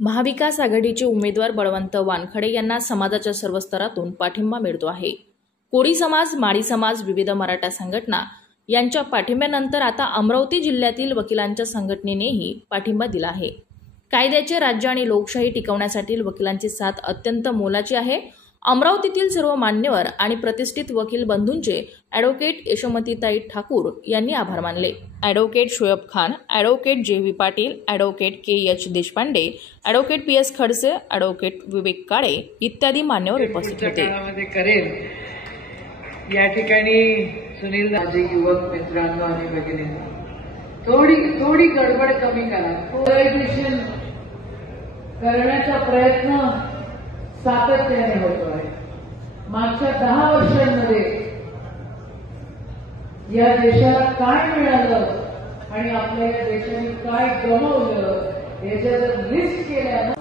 महाविकास आघाडीचे उमेदवार बळवंत वानखडे यांना समाजाच्या सर्व स्तरातून पाठिंबा मिळतो आहे। कोळी समाज, माळी समाज, विविध मराठा संघटना यांच्या पाठिंब्यानंतर आता अमरावती जिल्ह्यातील वकिलांच्या संघटनेनेही पाठिंबा दिला आहे। कायद्याचे राज्य आणि लोकशाही टिकवण्यासाठी वकिलांची साथ अत्यंत मोलाची आहे। अमरावतीतील सर्व मान्यवर आणि प्रतिष्ठित वकील बंधूंचे ॲडव्होकेट यशोमतीताई ठाकूर यांनी आभार मानले। Advocate Shoaib Khan, advocate J V. Patil, advocate K H. Deshpande, advocate P S. Khadse, advocate Vivek Kale इत्यादी मान्यवर उपस्थित होते। या ठिकाणी सुनील माझे युवक मित्रांनो आणि भगिनींनो, थोडी गडबड कमी करा। कोलॅबोरेशन करण्याचा प्रयत्न सातत्याने होतो आहे। मागच्या 10 वर्षांमध्ये या देशाला काय मिळालं आणि आपल्या या देशाने काय गमावलं याच्या जर लिस्ट केल्या ना,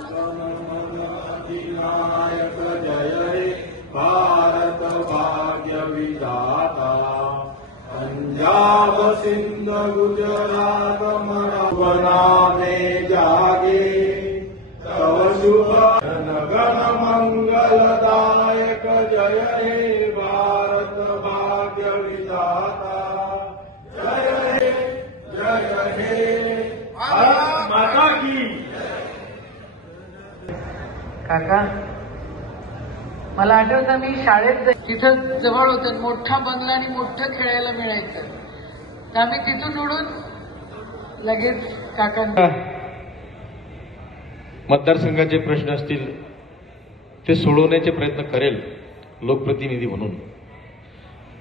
भारत भाग्य विधाता पंजाब सिंध गुजरात मराठवाडा में जागे तव शुभ गण मंगलदायक जय हे भारत भाग्य विधाता जय हे भारत माता की। काका, मला आठवतं मी शाळेत तिथं जवळ होतं, मोठा बंगला आणि मोठं खेळायला मिळायचं, तर आम्ही तिथून उडून लगेच काकांना मतदारसंघाचे प्रश्न असतील ते सोडवण्याचे प्रयत्न करेल लोकप्रतिनिधी म्हणून।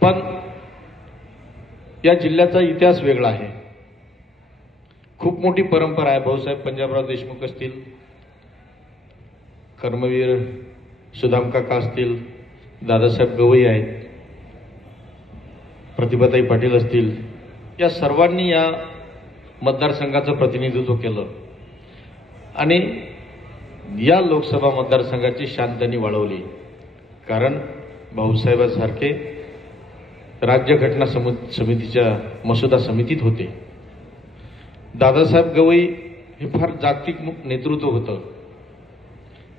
पण या जिल्ह्याचा इतिहास वेगळा आहे, खूप मोठी परंपरा आहे। भाऊसाहेब पंजाबराव देशमुख असतील, कर्मवीर सुदाम काका असतील, दादासाहेब गवई आहेत, प्रतिभाताई पाटील असतील, या सर्वांनी या मतदारसंघाचं प्रतिनिधित्व केलं आणि या लोकसभा मतदारसंघाची शान त्यांनी वाढवली। कारण भाऊसाहेबांसारखे राज्यघटना समितीच्या मसुदा समितीत होते। दादासाहेब गवई हे फार जागतिक नेतृत्व होतं।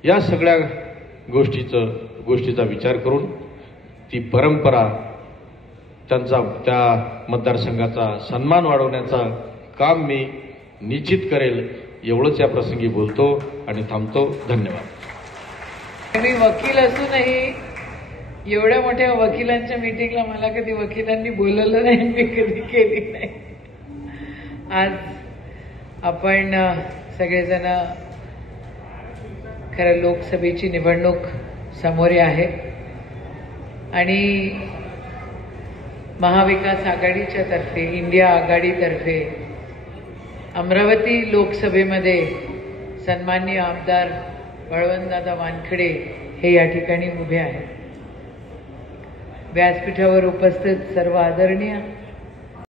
या सगळ्या गोष्टीचा विचार करून ती परंपरा, त्या मतदारसंघाचा सन्मान वाढवण्याचा काम मी निश्चित करेल, एवढंच या प्रसंगी बोलतो आणि थांबतो। धन्यवाद। मी वकील असूनही एवढ्या मोठ्या वकिलांच्या मीटिंगला मला कधी वकिलांनी बोलवलं नाही, मी कधी केली नाही। आज आपण सगळेजण, खरं लोकसभेची निवडणूक समोर आहे आणि महाविकास आघाडीच्या तर्फे, इंडिया आघाडीतर्फे अमरावती लोकसभेमध्ये सन्माननीय आमदार बळवंतदादा वानखडे हे या ठिकाणी उभे आहेत। व्यासपीठावर उपस्थित सर्व आदरणीय